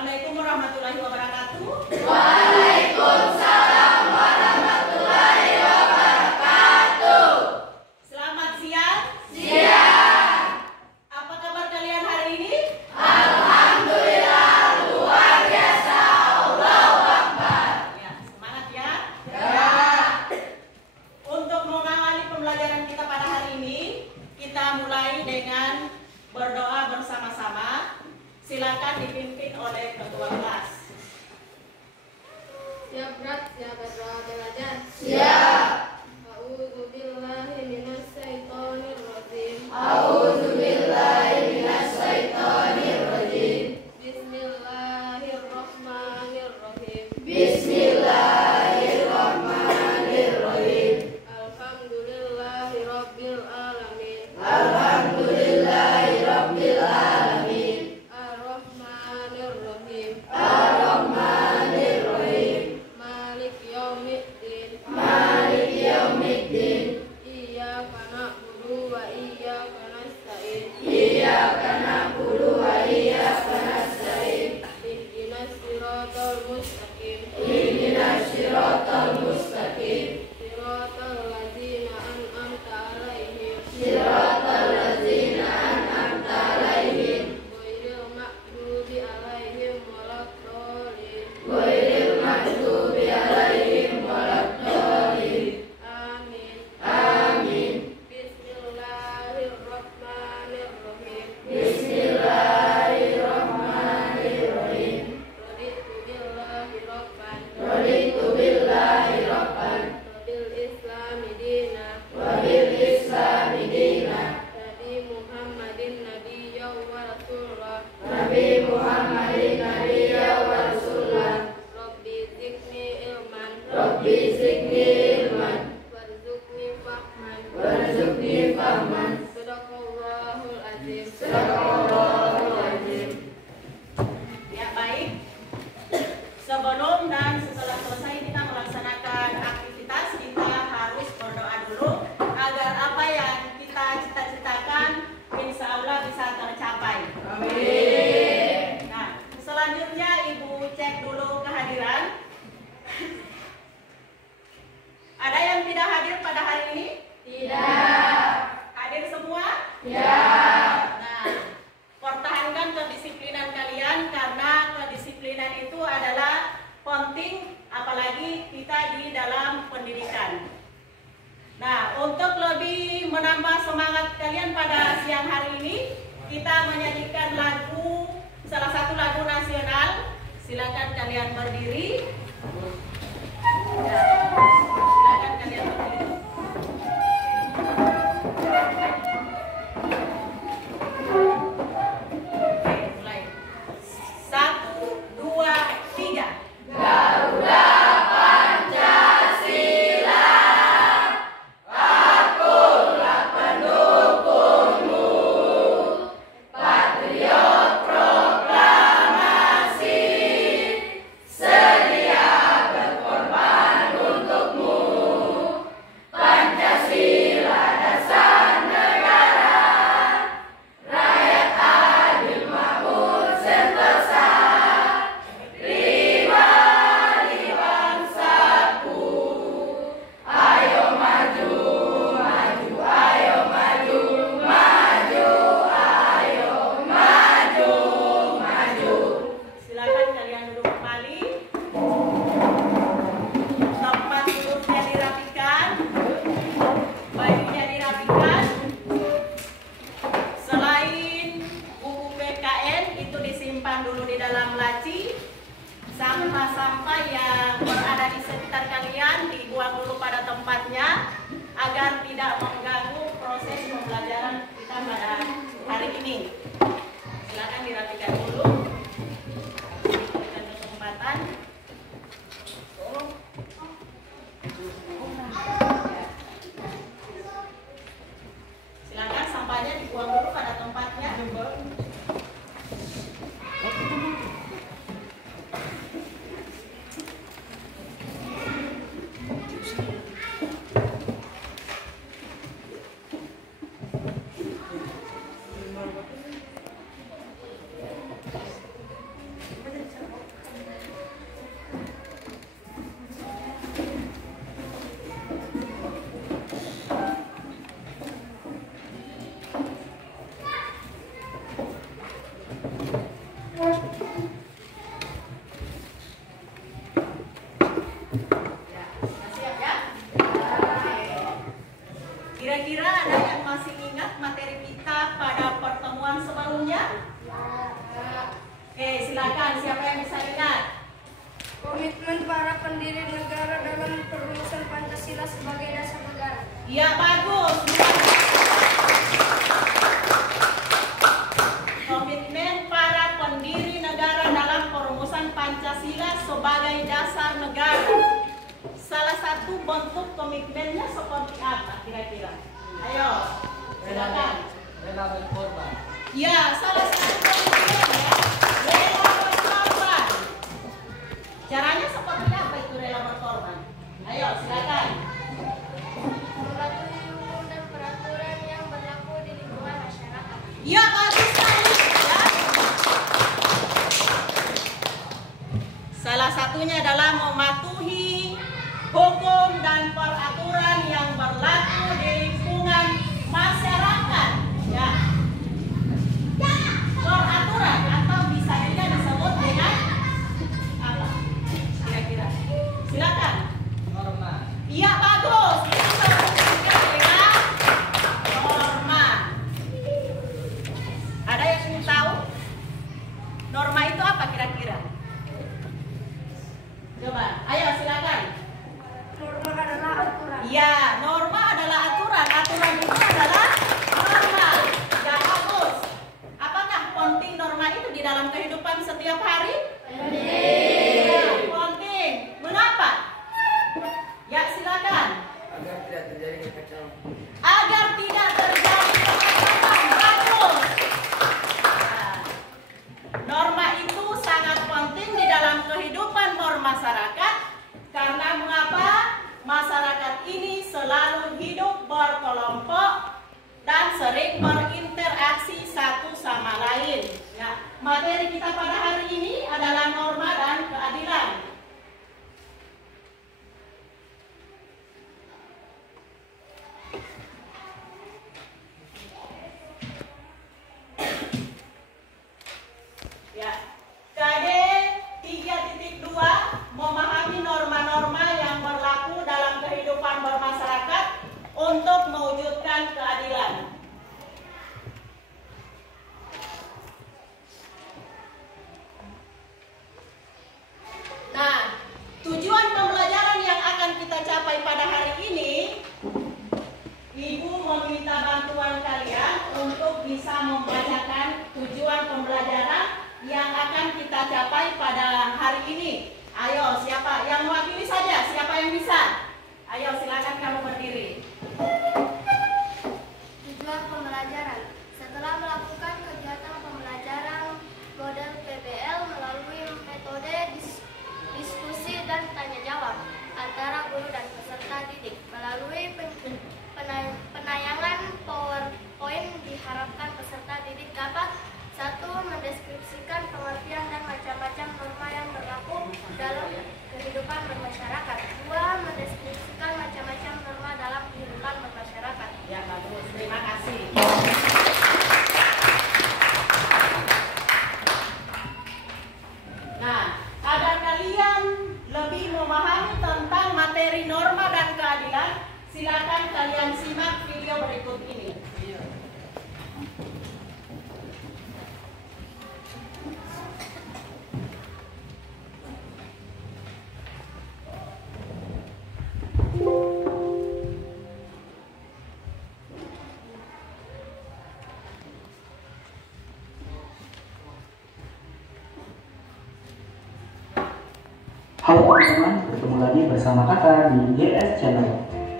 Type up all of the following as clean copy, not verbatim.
Assalamualaikum warahmatullahi wabarakatuh. Waalaikumsalam warahmatullahi wabarakatuh. Selamat siang. Siang. Apa kabar kalian hari ini? Alhamdulillah luar biasa. Allahu Akbar. Ya, semangat ya. Ya. Untuk mengawali pembelajaran kita pada hari ini, kita mulai dengan berdoa bersama-sama. Silakan dipimpin oleh ketua kelas. Siap berat, siap belajar. Siap. A'udzubillahi minasyaitonir rajim. A'udzubillahi minasyaitonir rajim. Bismillahirrahmanirrahim. Bismillahirrahmanirrahim. Alhamdulillahirabbil alamin. Alhamdulillahirabbil alamin. Ar-Rahmanirrahim. Ar-Rahmanirrahim. Malik yaumiddin. Malik yaumiddin. Iyyaka na'budu wa iyyaka nasta'in. Iyyaka na'budu wa iyyaka nasta'in. Ihdinas siratal mustaqim. Ihdinas siratal mustaqim. Siratal ladzina an'amta 'alaihim. Siratal ladzina an'amta 'alaihim. Ghairil maghdubi 'alaihim waladdallin. Ghairil maghdubi 'alaihim waladdallin. Amin. Amin. Bismillahirrahmanirrahim. Bismillahirrahmanirrahim. Raditu billahi rabban. Raditu billahi rabban. Wabil islami dina. Wa bil islami dina. Nabi Muhammadin nabiyya wa rasulah. Nabi Muhammadin nabiyya wa rasulah. Rabbi zidni ilman. Rabbi zidni ilman. Warzuqni fahman. Warzuqni fahman. Sadaqallahul azim. Sadaqallahul azim. Ya, baik. Sebelum dan setelah selesai kita melaksanakan aktivitas, kita harus berdoa dulu agar apa yang kita cita-citakan insya Allah bisa tercapai. Amin. Nah, selanjutnya Ibu cek dulu kehadiran. Ada yang tidak hadir pada hari ini? Tidak. Hadir semua? Ya. Nah, pertahankan kedisiplinan kalian karena kedisiplinan itu adalah penting apalagi kita di dalam pendidikan. Nah, untuk lebih menambah semangat kalian pada siang hari ini, kita menyanyikan salah satu lagu nasional. Silakan kalian berdiri. Ya, silakan kalian berdiri. Oke, mulai. 1, 2, 3. Garuda Pancasila, akulah pendukungmu. Patriot proklamasi, sedia berkorban untukmu. Pancasila dasar negara, rakyat adil makmur sentosa. Ribani bangsaku, ayo maju, maju, ayo maju, maju, ayo maju, maju. Silakan kalian duduk kembali. Tempat duduknya dirapikan, bajunya dirapikan. Selain buku PKN itu disimpan dulu di dalam laci. Sampah-sampah yang berada di sekitar kalian dibuang dulu pada tempatnya agar tidak mengganggu proses pembelajaran kita pada hari ini. Silakan dirapikan dulu. Berikan kesempatan. Silakan sampahnya dibuang dulu pada tempatnya. silakan, siapa yang bisa ingat? Komitmen para pendiri negara dalam perumusan Pancasila sebagai dasar negara. Iya, bagus. Komitmen para pendiri negara dalam perumusan Pancasila sebagai dasar negara. Salah satu bentuk komitmennya seperti apa kira-kira? Ayo, silakan. Rela berkorban. Ya, salah satu komitmennya rela berkorban. Caranya seperti apa itu rela berkorban? Ayo, silakan. Mematuhi hukum dan peraturan yang berlaku di lingkungan masyarakat. Ya, bagus sekali. Ya. Salah satunya adalah mematuhi hukum dan peraturan yang berlaku di lingkungan masyarakat. Ya. Peraturan atau bisa juga disebut dengan apa? Kira-kira. Silakan. Norma. Iya, bagus. Itu disebut dengan norma. Ada yang ingin tahu? Norma itu apa kira-kira? Coba, ayo silakan. Norma adalah aturan. Iya, norma adalah aturan. Aturan itu adalah norma. Ya, bagus. Apakah penting norma itu di dalam kehidupan setiap hari? Iya, penting. Mengapa? Ya, silakan. Agar tidak terjadi kekacauan. Agar tidak terjadi kekacauan. Bagus. Nah, norma itu sangat penting di dalam kehidupan bermasyarakat karena mengapa? Masyarakat ini selalu hidup berkelompok dan sering berinteraksi satu sama lain. Ya, materi kita pada hari ini adalah norma dan keadilan. Ya, KD 3.2 memahami norma-norma yang berlaku dalam kehidupan bermasyarakat untuk mewujudkan keadilan. Nah, tujuan pembelajaran yang akan kita capai pada hari ini, Ibu meminta bantuan kalian untuk bisa membacakan tujuan pembelajaran yang akan kita capai pada hari ini. Ayo, siapa yang mewakili saja? Siapa yang bisa? Ayo, silakan kamu berdiri. Tujuan pembelajaran. Setelah melakukan kegiatan pembelajaran model PBL melalui metode diskusi dan tanya jawab antara guru dan peserta didik melalui penayangan PowerPoint, diharapkan peserta didik dapat 1. Mendeskripsikan pengertian dan macam-macam norma yang berlaku dalam kehidupan bermasyarakat. 2. Mendeskripsikan macam-macam norma dalam kehidupan bermasyarakat. Ya, bagus. Terima kasih. Nah, agar kalian lebih memahami tentang materi norma dan keadilan, silakan kalian simak video berikut ini. Halo teman-teman, bertemu lagi bersama kakak di GS Channel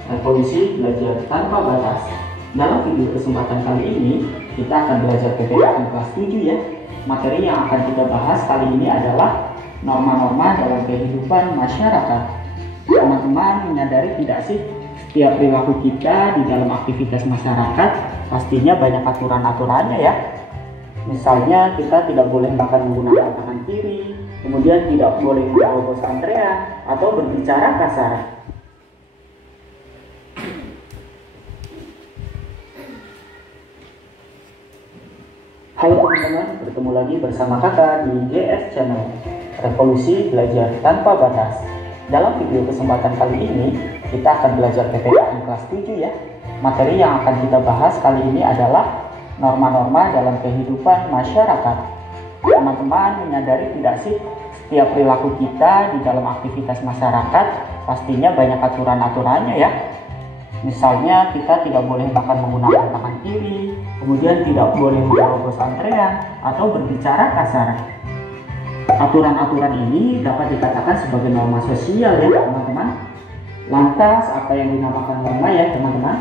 Revolusi Belajar Tanpa Batas. Dalam video kesempatan kali ini, kita akan belajar PPKN kelas 7 ya. Materi yang akan kita bahas kali ini adalah norma-norma dalam kehidupan masyarakat. Teman-teman menyadari tidak sih, setiap perilaku kita di dalam aktivitas masyarakat pastinya banyak aturan-aturannya ya. Misalnya kita tidak boleh makan menggunakan tangan kiri, kemudian tidak boleh menerobos antrean atau berbicara kasar. Halo teman-teman, bertemu lagi bersama kakak di GS Channel Revolusi Belajar Tanpa Batas. Dalam video kesempatan kali ini, kita akan belajar PPKN kelas 7 ya. Materi yang akan kita bahas kali ini adalah norma-norma dalam kehidupan masyarakat. Teman-teman menyadari tidak sih, setiap perilaku kita di dalam aktivitas masyarakat pastinya banyak aturan-aturannya ya. Misalnya kita tidak boleh makan menggunakan tangan kiri, kemudian tidak boleh menerobos antrean atau berbicara kasar. Aturan-aturan ini dapat dikatakan sebagai norma sosial ya teman-teman. Lantas apa yang dinamakan norma ya teman-teman?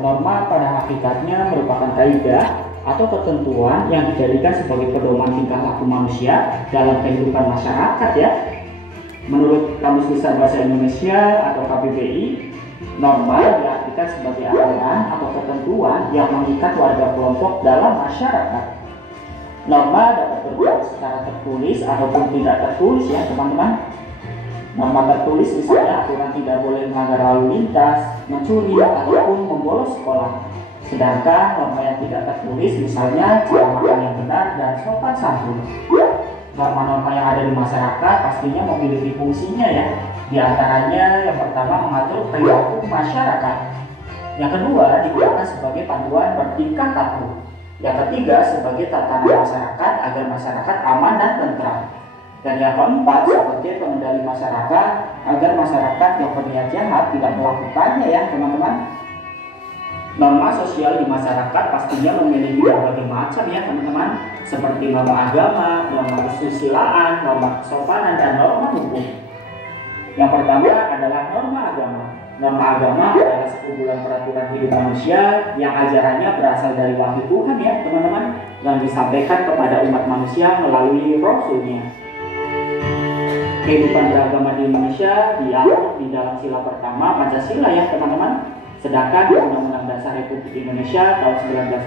Norma pada hakikatnya merupakan kaidah atau ketentuan yang dijadikan sebagai pedoman tingkah laku manusia dalam kehidupan masyarakat ya. Menurut Kamus Besar Bahasa Indonesia atau KBBI, norma diartikan sebagai aturan atau ketentuan yang mengikat warga kelompok dalam masyarakat. Norma dapat berbentuk secara tertulis ataupun tidak tertulis ya teman-teman. Norma tertulis misalnya aturan tidak boleh melanggar lalu lintas, mencuri ataupun membolos sekolah. Sedangkan norma yang tidak tertulis misalnya cara makan yang benar dan sopan santun. Norma-norma yang ada di masyarakat pastinya memiliki fungsinya ya. Di antaranya yang pertama mengatur perilaku masyarakat. Yang kedua digunakan sebagai panduan bertingkah laku. Yang ketiga sebagai tatanan masyarakat agar masyarakat aman dan tentram. Dan yang keempat sebagai pengendali masyarakat agar masyarakat yang berniat jahat tidak melakukannya ya teman-teman. Norma sosial di masyarakat pastinya memiliki berbagai macam ya teman-teman, seperti norma agama, norma kesusilaan, norma kesopanan, dan norma hukum. Yang pertama adalah norma agama. Norma agama adalah sekumpulan peraturan hidup manusia yang ajarannya berasal dari wahyu Tuhan ya teman-teman, yang disampaikan kepada umat manusia melalui Rasulnya. Kehidupan beragama di Indonesia diatur di dalam sila pertama Pancasila ya teman-teman. Sedangkan di Undang-Undang Dasar Republik Indonesia tahun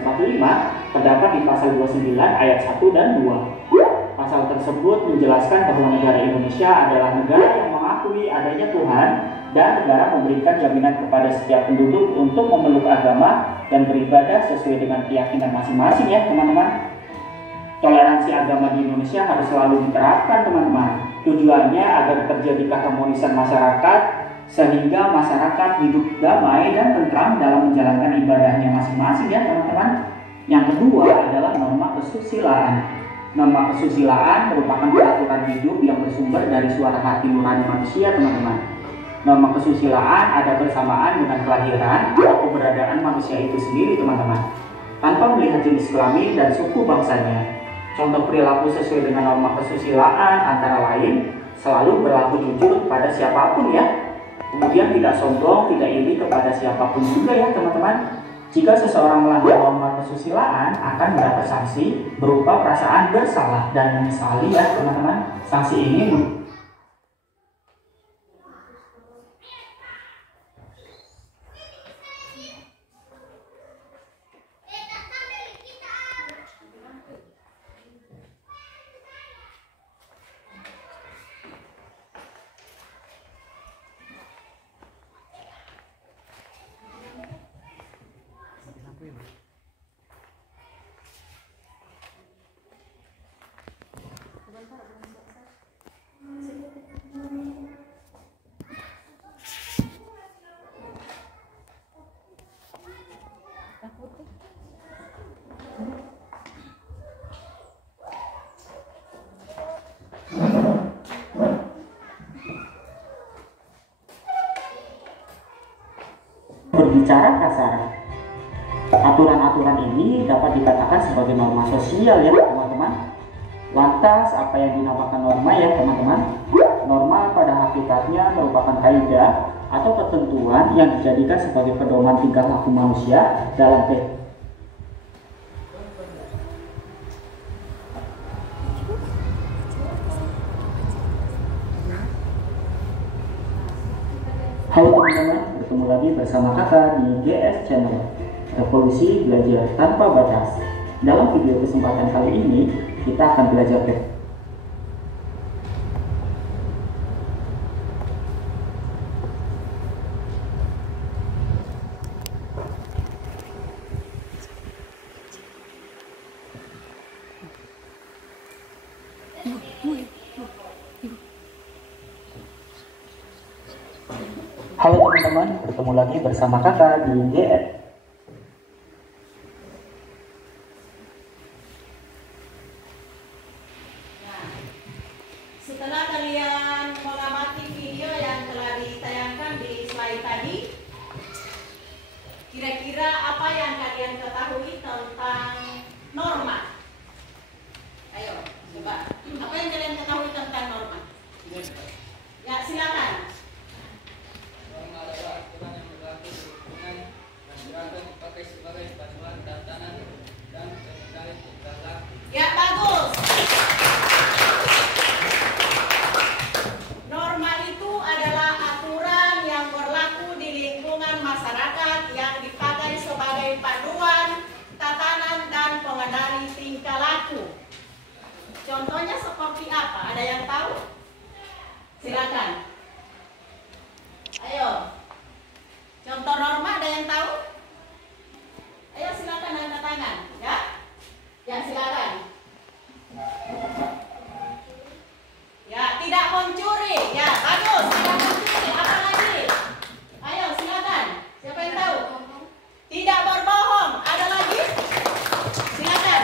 1945 terdapat di pasal 29 ayat 1 dan 2. Pasal tersebut menjelaskan bahwa negara Indonesia adalah negara yang mengakui adanya Tuhan dan negara memberikan jaminan kepada setiap penduduk untuk memeluk agama dan beribadah sesuai dengan keyakinan masing-masing ya teman-teman. Toleransi agama di Indonesia harus selalu diterapkan teman-teman. Tujuannya agar terjadi keharmonisan masyarakat sehingga masyarakat hidup damai dan tentram dalam menjalankan ibadahnya masing-masing ya teman-teman. Yang kedua adalah norma kesusilaan. Norma kesusilaan merupakan peraturan hidup yang bersumber dari suara hati nurani manusia teman-teman. Norma kesusilaan ada bersamaan dengan kelahiran atau keberadaan manusia itu sendiri teman-teman, tanpa melihat jenis kelamin dan suku bangsanya. Contoh perilaku sesuai dengan norma kesusilaan antara lain selalu berlaku jujur pada siapapun ya. Kemudian tidak sombong, tidak iri kepada siapapun juga ya teman-teman. Jika seseorang melanggar norma kesusilaan akan mendapat sanksi berupa perasaan bersalah dan menyesali ya teman-teman. Sanksi ini berbicara kasar. Aturan-aturan ini dapat dikatakan sebagai norma sosial ya teman-teman. Lantas apa yang dinamakan norma ya teman-teman? Norma pada hakikatnya merupakan kaidah atau ketentuan yang dijadikan sebagai pedoman tingkah laku manusia dalam Halo teman-teman, bertemu lagi bersama kakak di GS Channel, Revolusi Belajar Tanpa Batas. Dalam video kesempatan kali ini, kita akan belajar Halo teman-teman, bertemu lagi bersama kakak di GS. Setelah kalian mengamati video yang telah ditayangkan di slide tadi, kira-kira apa yang kalian ketahui tentang norma? Ayo, coba. Apa yang kalian ketahui tentang norma? Ya, silakan. Norma adalah aturan yang berlaku di lingkungan dan beragam dipakai sebagai panduan tatanan dan pengendali tingkah laku. Ya, bagus. Norma itu adalah aturan yang berlaku di lingkungan masyarakat yang dipakai sebagai panduan, tatanan, dan pengendali tingkah laku. Contohnya seperti apa? Ada yang tahu? Silakan. Ayo. Contoh norma ada yang tahu? Ayo silakan angkat tangan, ya? Ya, silakan. Ya, tidak mencuri. Ya, bagus. Tidak mencuri. Apa lagi? Ayo, silakan. Siapa yang tahu? Tidak berbohong. Ada lagi? Silakan.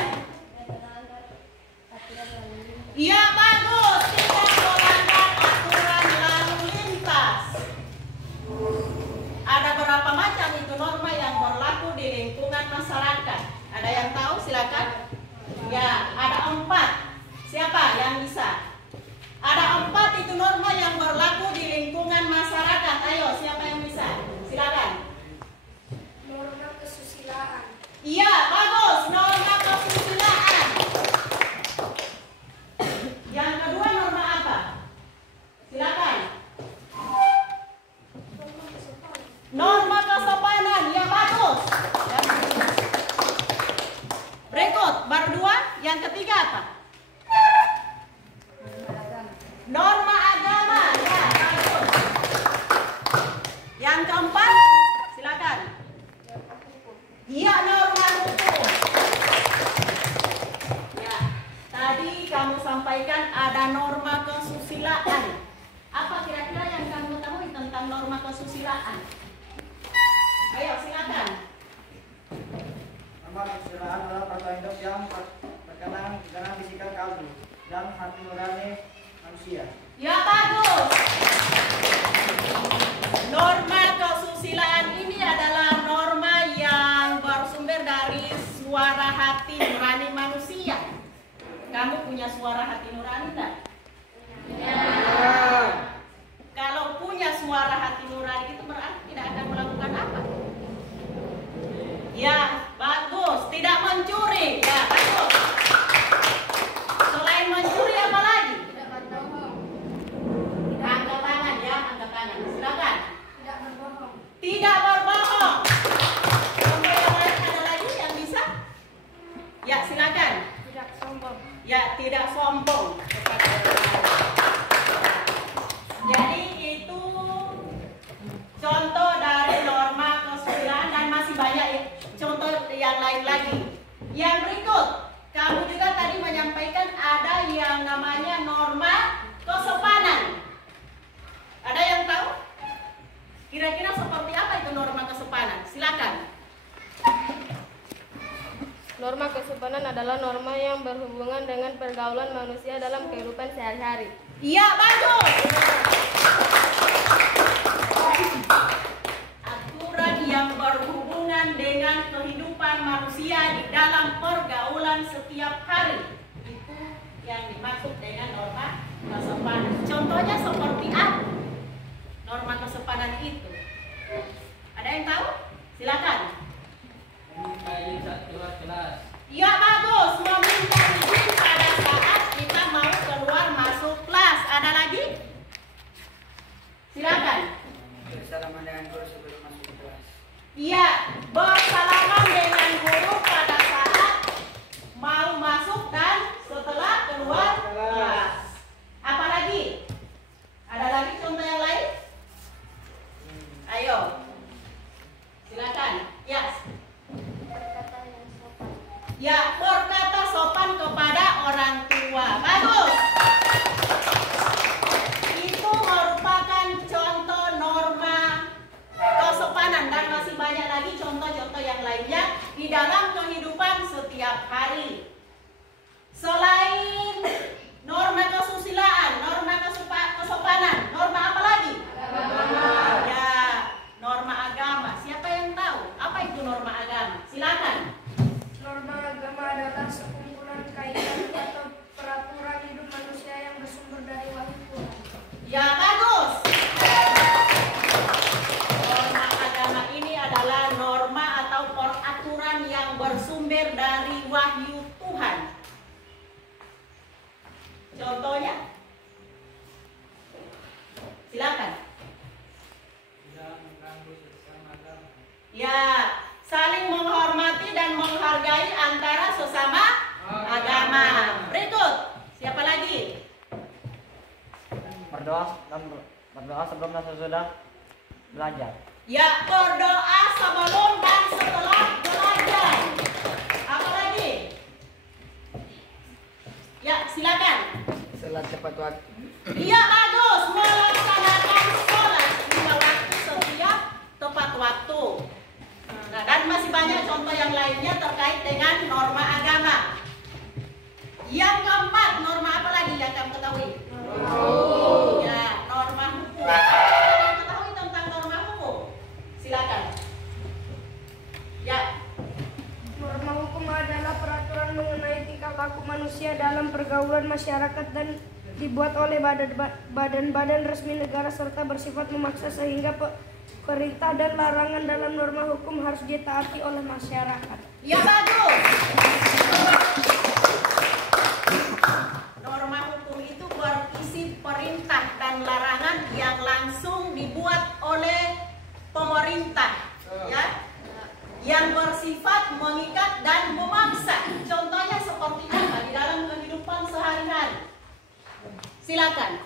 Ya, bagus. Tidak melanggar aturan lalu lintas. Ada berapa macam itu norma yang berlaku di lingkungan masyarakat? Ada yang tahu? Silakan. Ya, ada 4. Siapa yang bisa? Ada 4 itu norma yang berlaku di lingkungan masyarakat. Ayo, siapa yang bisa? Silakan. Norma kesusilaan. Iya, bagus. Norma kesusilaan. Yang kedua norma apa? Silakan. Norma kesopanan. Ya, bagus. Berikut, baru 2. Yang ketiga apa? Norma agama. Ya, bagus. Yang keempat, silakan. Iya, norma hukum. Ya, tadi kamu sampaikan ada norma kesusilaan. Apa kira-kira yang kamu ketahui tentang norma kesusilaan? Ayo, silakan. Norma kesusilaan adalah peraturan hidup yang berkenaan dengan fisikal kalbu dan hati nurani manusia. Ya, bagus. Norma kesusilaan ini adalah norma yang bersumber dari suara hati nurani manusia. Kamu punya suara hati nurani enggak? Ya. Kalau punya suara hati nurani itu berarti tidak akan melakukan apa? Ya, bagus. Tidak mencuri. Ya, bagus. Selain mencuri apa lagi? Angkat tangan ya, angkat tangan. Silakan. Tidak berbohong. Contoh yang lain ada lagi yang bisa? Ya, silakan. Tidak sombong. Ya, tidak sombong. Jadi itu contoh dari norma kesusilaan dan masih banyak contoh yang lain lagi. Yang berikut, kamu juga tadi menyampaikan ada yang namanya norma kesopanan. Ada yang tahu? Kira-kira seperti apa itu norma kesopanan? Silakan. Norma kesopanan adalah norma yang berhubungan dengan pergaulan manusia dalam kehidupan sehari-hari. Iya, bagus. Aturan yang berhubungan dengan kehidupan manusia di dalam pergaulan setiap hari. Itu yang dimaksud dengan norma kesopanan. Contohnya seperti apa? Norma kesopanan itu. Ada yang tahu? Silakan. Meminta izin saat keluar kelas. Ya, bagus. Meminta izin pada saat kita mau keluar masuk kelas. Ada lagi? Silakan. Bersalaman dengan guru sebelum masuk kelas. Iya, bersalaman dengan guru pada saat mau masuk dan setelah keluar kelas. Apa lagi? Ada lagi? Ya, saling menghormati dan menghargai antara sesama agama. Berikut, siapa lagi? Berdoa sebelum dan sesudah belajar. Ya, berdoa sebelum dan setelah belajar. Apa lagi? Ya, silakan. Sholat tepat waktu. Iya, bagus. Melaksanakan sholat lima waktu setiap tepat waktu. Nah, dan masih banyak contoh yang lainnya terkait dengan norma agama. Yang keempat, norma apa lagi yang kamu ketahui? Ya, norma hukum. Apa yang ketahui tentang norma hukum? Silakan. Ya. Norma hukum adalah peraturan mengenai tingkah laku manusia dalam pergaulan masyarakat dan dibuat oleh badan-badan resmi negara serta bersifat memaksa sehingga perintah dan larangan dalam norma hukum harus ditaati oleh masyarakat. Ya, bagus. Norma hukum itu berisi perintah dan larangan yang langsung dibuat oleh pemerintah, ya, yang bersifat mengikat dan memaksa. Contohnya seperti apa di dalam kehidupan sehari-hari? Silakan.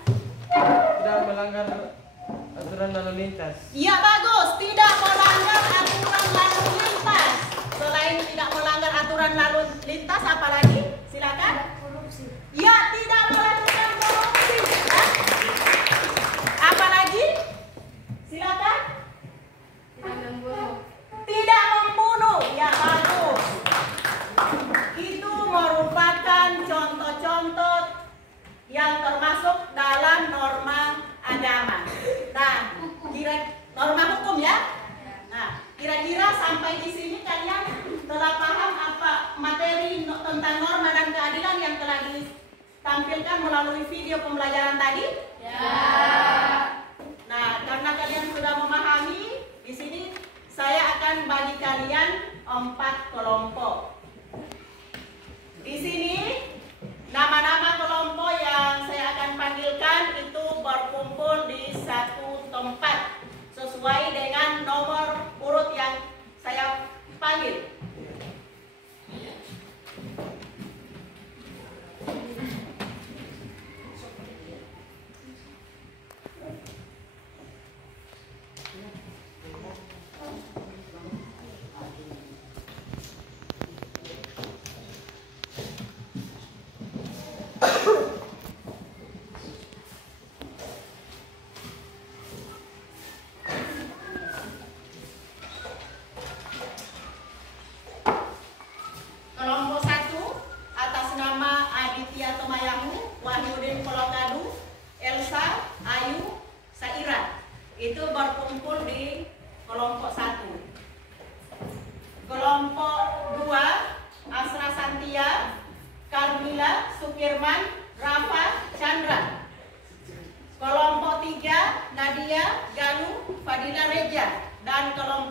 Tidak melanggar aturan lalu lintas. Ya, bagus, tidak melanggar aturan lalu lintas. Selain tidak melanggar aturan lalu lintas, apa lagi? Silakan. Korupsi. Ya, tidak melakukan korupsi. Ya. Apa lagi? Silakan. Tidak membunuh. Tidak membunuh. Ya, bagus. Itu merupakan contoh-contoh yang termasuk dalam norma agama. Nah, norma hukum ya. Nah, kira-kira sampai di sini kalian telah paham apa materi tentang norma dan keadilan yang telah ditampilkan melalui video pembelajaran tadi? Ya. Nah, karena kalian sudah memahami, di sini saya akan bagi kalian 4 kelompok. Di sini nama-nama kelompok yang saya akan panggilkan itu berkumpul di satu tempat sesuai dengan nomor urut yang saya panggil. Kelompok 1 atas nama Aditya Tomayahu, Wahyudin Kolokadu, Elsa, Ayu, Saira. Itu berkumpul di kelompok 1. Kelompok 2 Asra Santia, Carmila, Sukirman, Rafa, Chandra. Kelompok 3 Nadia, Galuh, Fadila Reja. Dan kelompok